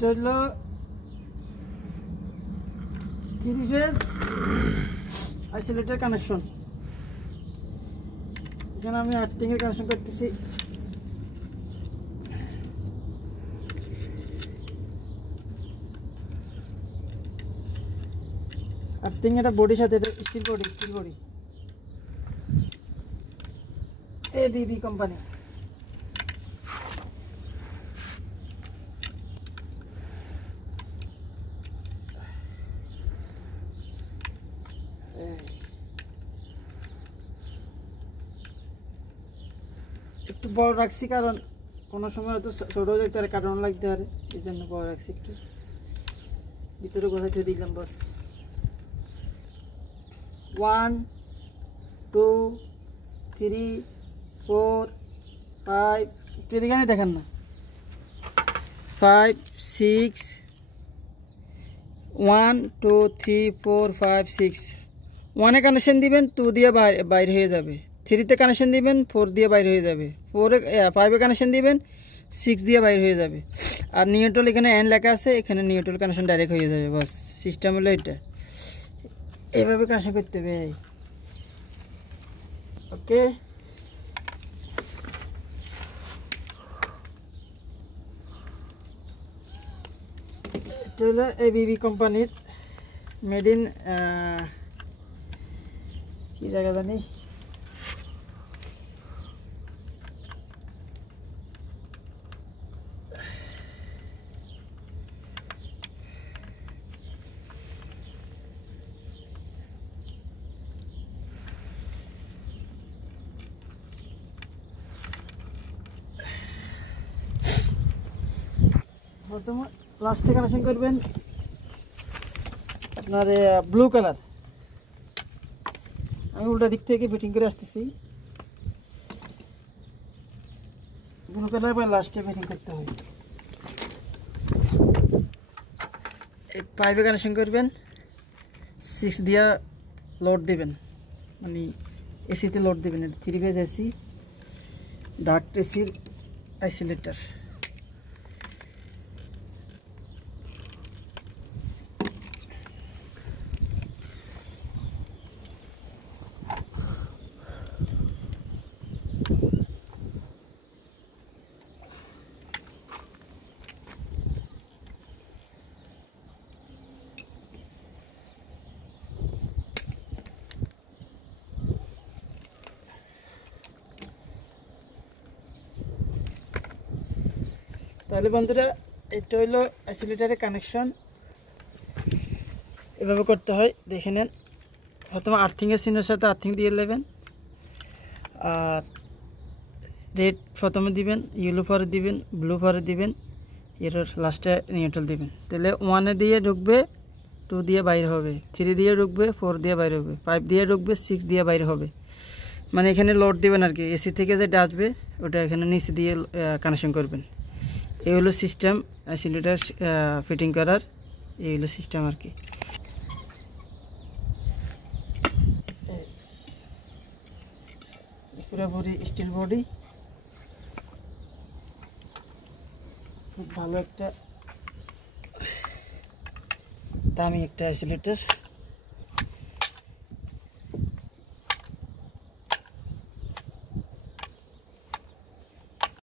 এটা হলো 3 phase isolator connection. এখানে আমি আর্থিং এর কানেকশন করতেছি। আর্থিং এটা বডির সাথে, এটা স্টিল বডি এবিবি কোম্পানি। একটু বড় রাখছি কারণ কোনো সময় হয়তো ছোট হয়ে যেতে পারে, কারণ লাগতে পারে, এই জন্য বড় রাখছি। একটু ভিতরে গোছাতে দিলাম বাস। 1 2 3 4 5, একটু এদিকে দেখেন না, 5 6 1 2 3 4 5 6। 1 এ কানেকশন দিবেন, 2 দিয়ে বাইরে হয়ে যাবে। 3 তে কানেকশন দিবেন, 4 দিয়ে বাইরে হয়ে যাবে। 5 এ কানেকশন দিবেন, 6 দিয়ে বাইরে হয়ে যাবে। আর নিউট্রাল এখানে এন লেখা আছে, এখানে নিউট্রাল কানেকশন ডাইরেক্ট হয়ে যাবে। বাস সিস্টেম হলো এটা, এইভাবে কানেকশন করতে হবে। ওকে, এটা হলো এবিবি কোম্পানির, মেড ইন কি জায়গা জানি, প্রথমে লাস্টে কানেকশন করবেন আপনার ব্লু কালার। আমি উল্টা দিক থেকে ফিটিং করে আসতেছি। ব্লু কালার পরে লাস্টে ফিটিং করতে হবে। এই পাইপে কানেকশন করবেন, 6 দিয়া লোড দিবেন, মানে এসিতে লোড দিবেন। এটা 3 ফেজ এসি, ডাক্ট এসির আইসোলেটর। তাহলে বন্ধুরা, এটা হলো আইসোলেটরের কানেকশন। এভাবে করতে হয়, দেখে নেন। প্রথমে আর্থিংয়ের চিহ্নের সাথে আর্থিং দিয়ে নেবেন, আর রেড প্রথমে দিবেন, ইয়েলো পরে দিবেন, ব্লু পরে দিবেন, এর লাস্টে নিউট্রাল দিবেন। তাহলে 1 এ দিয়ে ঢুকবে, 2 দিয়ে বাইরে হবে, 3 দিয়ে ঢুকবে, 4 দিয়ে বাইরে হবে, 5 দিয়ে ঢুকবে, 6 দিয়ে বাইরে হবে। মানে এখানে লোড দিবেন আর কি, এসি থেকে যেটা আসবে ওটা এখানে নিচে দিয়ে কানেকশন করবেন। এই হলো সিস্টেম আইসোলেটর ফিটিং করার, এই হলো সিস্টেম আর কি। পুরোপুরি স্টিল বডি, খুব ভালো একটা দামি একটা আইসোলেটর।